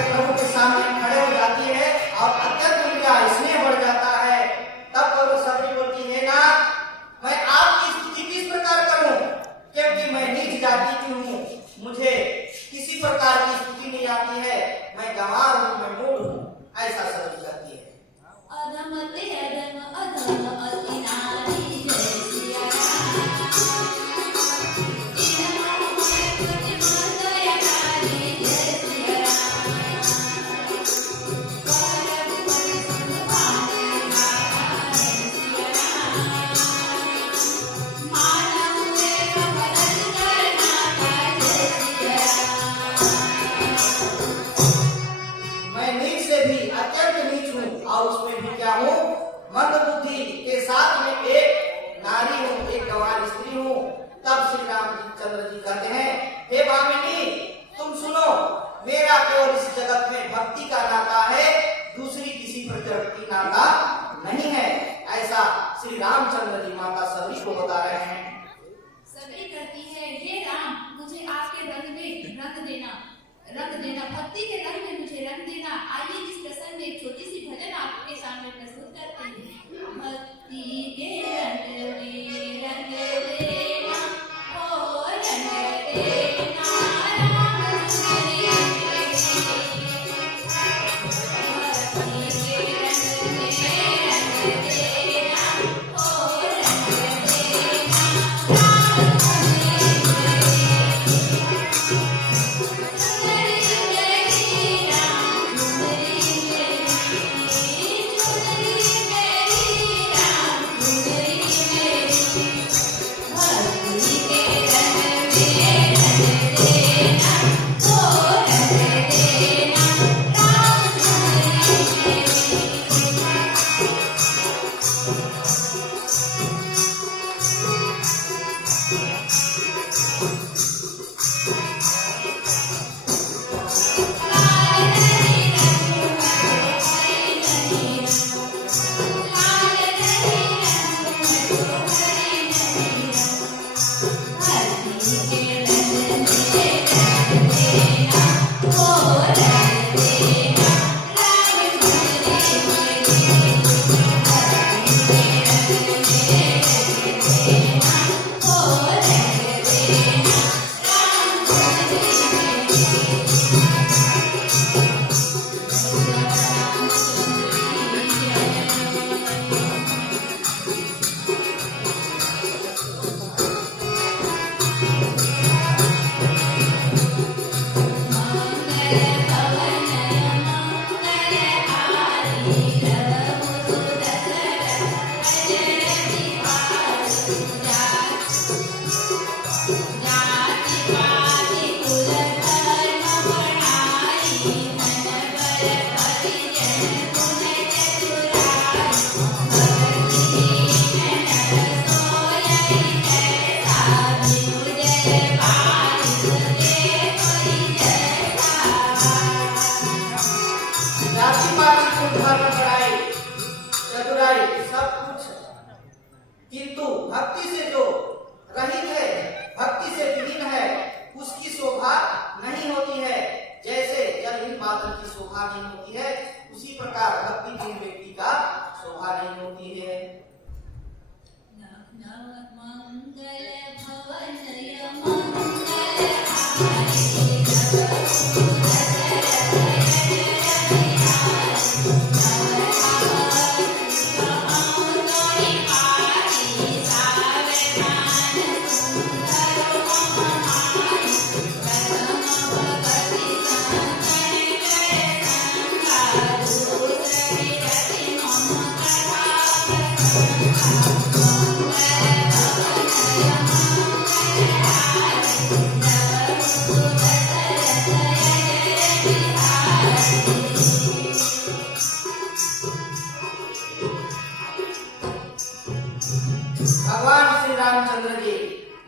के प्रभु के सामने खड़े हो जाती है और अत्यंत उनका स्नेह बढ़ जाता है, तब वो सबरी बोलती है ना, मैं आपकी स्तुति किस प्रकार करूं, क्योंकि मैं नीच जाति की हूं, मुझे किसी प्रकार की स्तुति नहीं आती है, मैं गंवार हूं, मैं मूढ़ हूं। ऐसा सबरी कहती है। अधम ते अधम अधम अति नारी जय सिया राम। मैं नीच से भी अत्यंत नीच हूँ और उसमें भी क्या हूँ, मंद बुद्धि के साथ में एक नारी हूँ, एक गंवार स्त्री हूँ। तब श्री रामचंद्र जी कहते हैं, हे भामिनी तुम सुनो, मेरा केवल इस जगत में भक्ति का नाता है, दूसरी किसी प्रकृति नाता नहीं है। ऐसा श्री रामचंद्र जी माता सबरी को बता रहे हैं। सबरी कहती है, हे राम मुझे आपके रंग में रंग देना, भक्ति के रंग में मुझे रंग देना। आइए इस प्रसंग में एक छोटी सी भजन आपके सामने प्रस्तुत करते हैं। भक्ति के रंग में रंग देना, ओ रंग देना राम सुंदरी। भक्ति के रंग में रंग देना, ओ रंग देना राम सुंदरी। चतुराई सब कुछ, किंतु भक्ति से जो रहित है, भक्ति से विहीन है, उसकी शोभा नहीं होती है। जैसे जलहीन बादल की शोभा नहीं होती है, उसी प्रकार भक्तिहीन व्यक्ति का शोभा नहीं होती है। मंगल भवन भगवान श्री रामचंद्र जी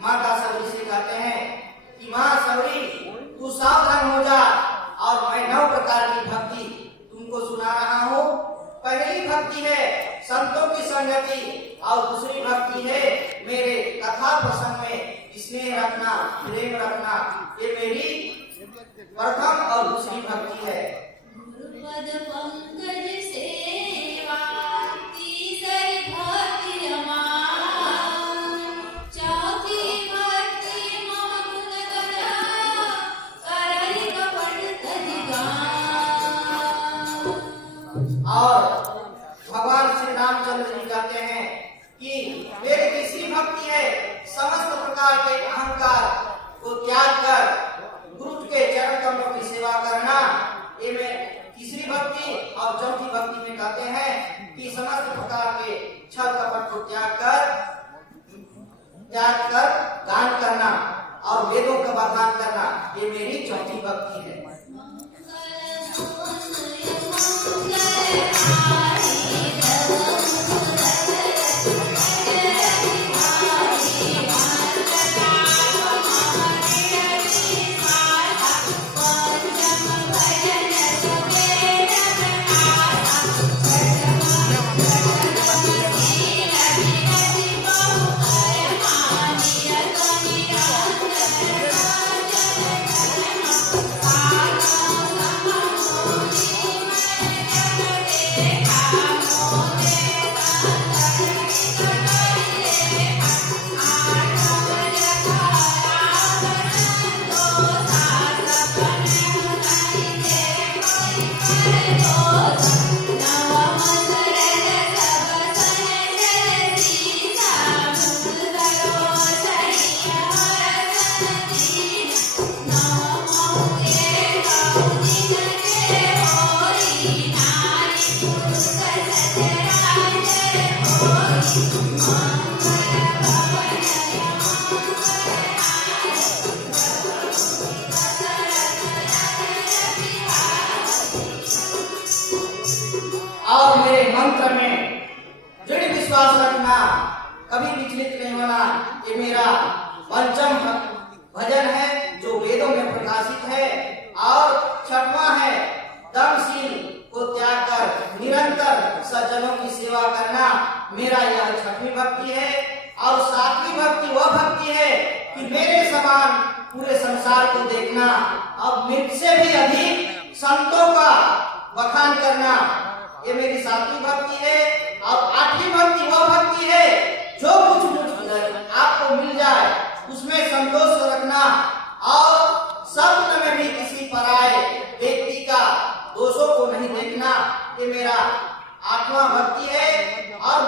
माता सबरी से कहते हैं कि मां सबरी तू सावधान हो जा, और मैं 9 प्रकार की भक्ति तुमको सुना रहा हूँ। पहली भक्ति है संतों की संगति, और दूसरी भक्ति है मेरे कथा प्रसंग में स्नेह रखना, प्रेम रखना। ये मेरी प्रथम और दूसरी भक्ति है। तीसरी भक्ति और चौथी भक्ति में कहते हैं कि समस्त प्रकार के छल कपट को त्याग कर दान करना और वेदों का बखान करना, ये मेरी चौथी भक्ति है। और मेरे मंत्र में दृढ़ विश्वास रखना, कभी विचलित नहीं होना। ये मेरा पंचम भजन है जो वेदों में प्रकाशित है। और छठवां है दमशील को त्याग कर निरंतर सज्जनों की सेवा करना, मेरा यह छठवीं भक्ति है। और सातवीं भक्ति वह भक्ति है कि मेरे समान पूरे संसार को देखना, अब मुझसे भी अधिक संतों का बखान करना, ये मेरी सातवीं भक्ति है। और आठवीं भक्ति वह भक्ति है जो कुछ आपको मिल जाए उसमें संतोष रखना और सत्य में भी किसी पराये व्यक्ति का दोषों को नहीं देखना, ये मेरा आठवां भक्ति है। और